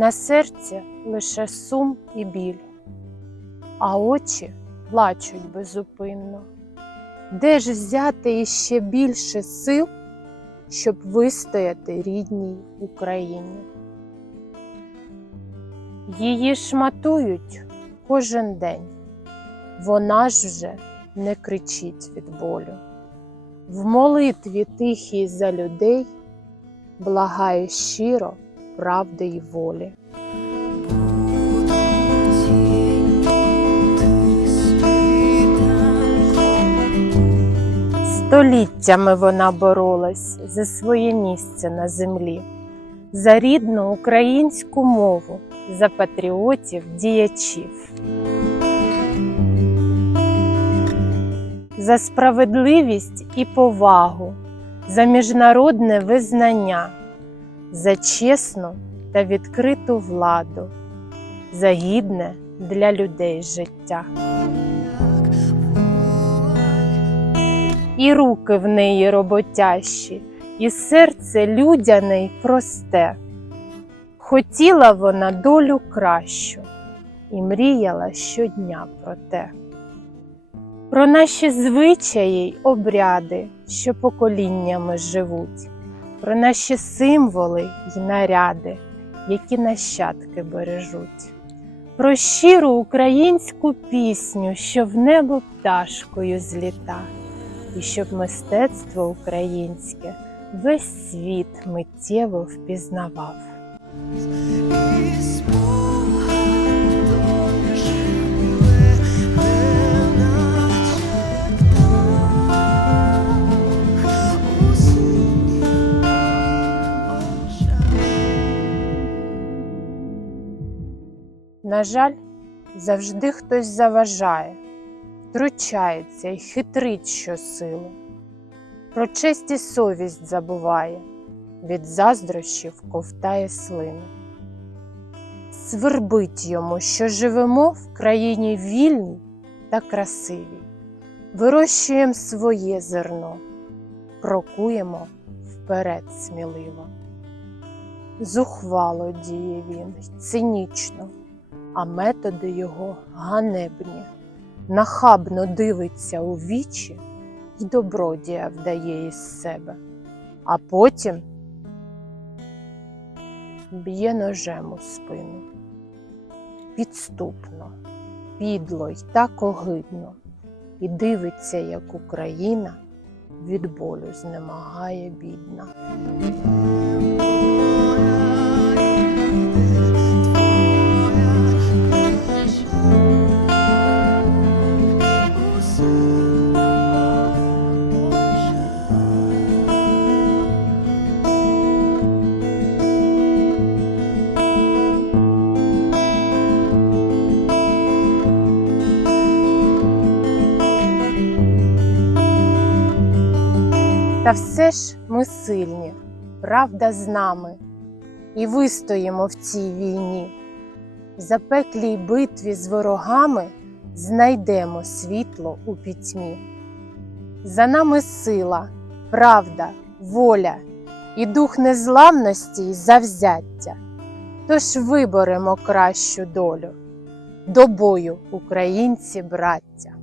На серці лише сум і біль, а очі плачуть безупинно. Де ж взяти іще більше сил, щоб вистояти рідній Україні? Її шматують кожен день, вона ж вже не кричить від болю. В молитві тихій за людей благає щиро правди й волі. Століттями вона боролась за своє місце на землі, за рідну українську мову, за патріотів, діячів, за справедливість і повагу, за міжнародне визнання, за чесну та відкриту владу, за гідне для людей життя. І руки в неї роботящі, і серце людяне й просте. Хотіла вона долю кращу і мріяла щодня про те. Про наші звичаї й обряди, що поколіннями живуть, про наші символи й наряди, які нащадки бережуть, про щиру українську пісню, що в небо пташкою зліта і щоб мистецтво українське весь світ миттєво впізнавав. На жаль, завжди хтось заважає, втручається й хитрить щосили. Про честь і совість забуває, від заздрощів ковтає слину. Свербить йому, що живемо в країні вільній та красивій, вирощуємо своє зерно, крокуємо вперед сміливо. Зухвало діє він, цинічно, а методи його ганебні нахабно дивиться у вічі й добродія вдає із себе, а потім б'є ножем у спину. Підступно, підло й так огидно, і дивиться, як Україна від болю знемагає бідна. Та все ж ми сильні, правда з нами, і вистоїмо в цій війні. В запеклій битві з ворогами знайдемо світло у пітьмі. За нами сила, правда, воля і дух незламності й завзяття. Тож виборемо кращу долю. До бою, українці, браття!